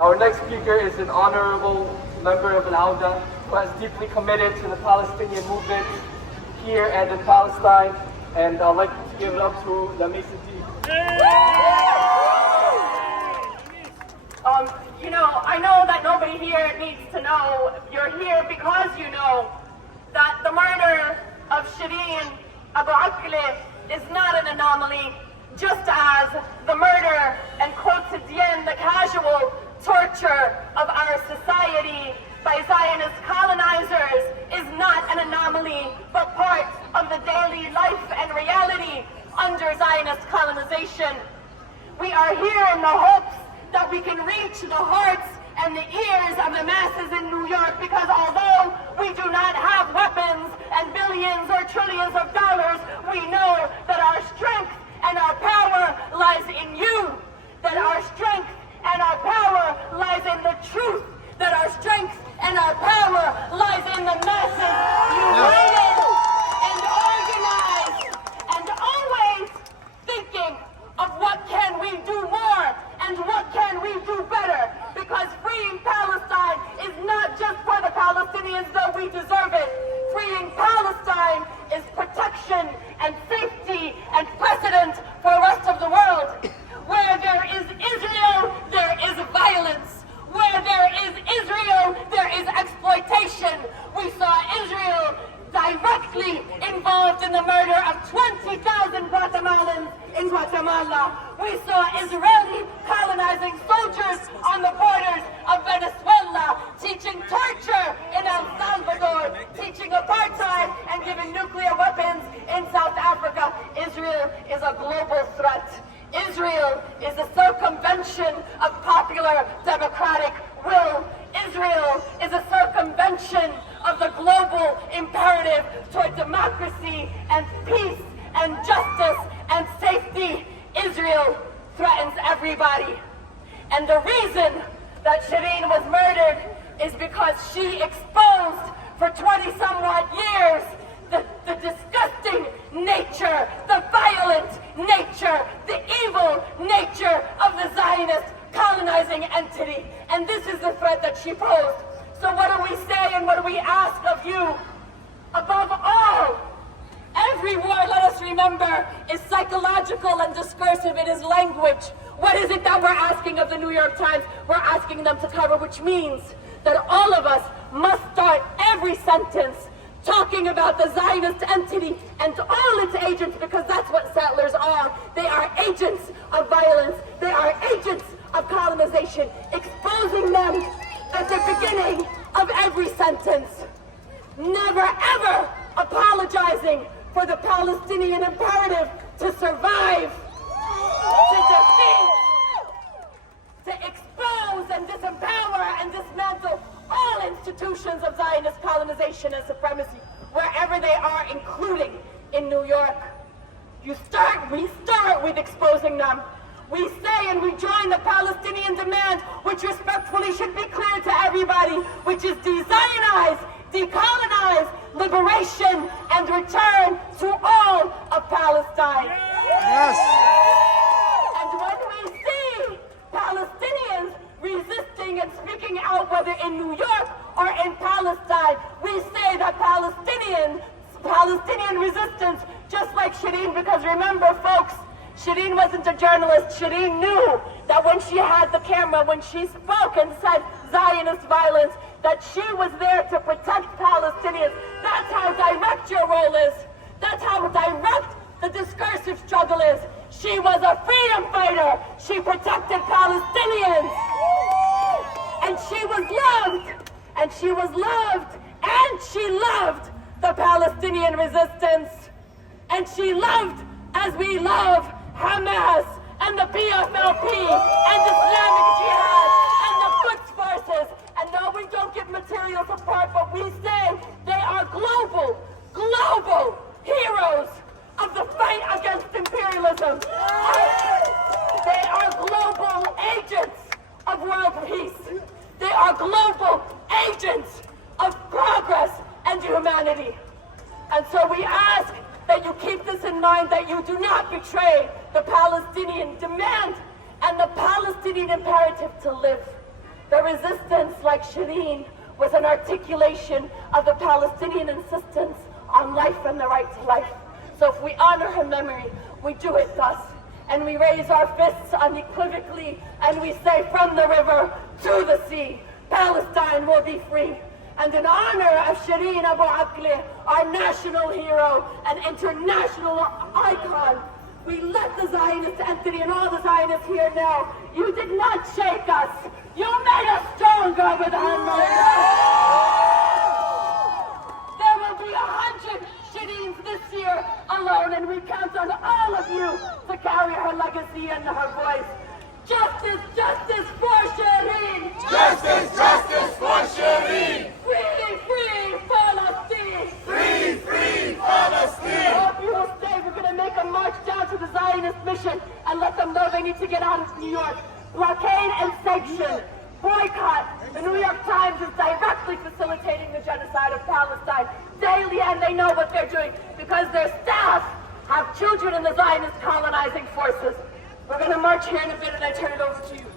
Our next speaker is an honorable member of Al-Auda who has deeply committed to the Palestinian movement here and in Palestine. And I'd like to give it up to the Mason team. I know that nobody here needs to know. You're here because you know that the murder of Shireen Abu Alkleh is not an anomaly, just as the murder and quotidian, the casual torture of our society by Zionist colonizers is not an anomaly, but part of the daily life and reality under Zionist colonization. We are here in the hopes that we can reach the hearts and the ears of the masses in New York, because although we do not have weapons and billions or trillions of dollars, we know that our strength and our power lies in you, that our strength and our power lies in the truth, that our strength and our power lies in the masses, united and organized, and always thinking of what can we do more and what can we do better, because freeing Palestine is not just for the Palestinians, though we deserve it. Freeing Palestine is protection and safety and precedent for the rest of the world. Where there is Israel, there is violence. Where there is Israel, there is exploitation. We saw Israel directly involved in the murder of 20,000 Guatemalans in Guatemala. We saw Israeli colonizing soldiers on the borders of Venezuela, teaching torture in El Salvador, teaching apartheid and giving nuclear weapons in South Africa. Israel is a global threat. Israel is a circumvention of popular democratic will. Israel is a circumvention of the global imperative toward democracy and peace and justice and safety. Israel threatens everybody. And the reason that Shireen was murdered is because she exposed for 20-somewhat years the disgusting nature, the violent nature, the evil nature of the Zionist colonizing entity. And this is the threat that she posed. So what do we say and what do we ask of you? Above all, every war, let us remember, is psychological and discursive. It is language. What is it that we're asking of the New York Times? We're asking them to cover, which means that all of us must start every sentence talking about the Zionist entity and all its agents, because that's what settlers are. They are agents of violence. They are agents of colonization, exposing them at the beginning of every sentence. Never ever apologizing for the Palestinian imperative to survive, to defeat, to expose and disempower and dismantle all institutions of Zionist colonization and supremacy, wherever they are, including in New York. We start with exposing them. We say and we join the Palestinian demand, which respectfully should be clear to everybody, which is de-Zionize, decolonize, liberation, and return to all of Palestine. Yes. And when we see Palestinians resisting and speaking out, whether in New York or in Palestine, we say that Palestinian resistance, just like Shireen, because remember, folks, Shireen wasn't a journalist. Shireen knew that when she had the camera, when she spoke and said Zionist violence, that she was there to protect Palestinians. That's how direct your role is. That's how direct the discursive struggle is. She was a freedom fighter. She protected Palestinians. And she was loved. And she was loved. And she loved the Palestinian resistance. And she loved, as we love, Hamas and the PFLP and Islamic Jihad and the Quds forces. And no, we don't give material support, but we say they are global heroes of the fight against imperialism. They are global agents of world peace. They are global agents of progress and humanity. And so we ask that you keep this in mind, that you do not betray the Palestinian demand and the Palestinian imperative to live. The resistance, like Shireen, was an articulation of the Palestinian insistence on life and the right to life. So if we honor her memory, we do it thus. And we raise our fists unequivocally and we say, from the river to the sea, Palestine will be free. And in honor of Shireen Abu Alkleh, our national hero and international icon, we let the Zionist entity and all the Zionists here know, you did not shake us. You made us stronger with unbelief. There will be 100 Shireens this year alone, and we count on all of you to carry her legacy and her voice. Justice, justice for Shireen! Justice, justice for Shireen! Free, free Palestine! Free, free I Palestine! hope you will stay. We're going to make a march down to the Zionist mission and let them know they need to get out of New York. Blockade and sanction. Boycott. The New York Times is directly facilitating the genocide of Palestine daily, and they know what they're doing because their staff have children in the Zionist colonizing forces. We're going to march here in a bit, and I turn it over to you.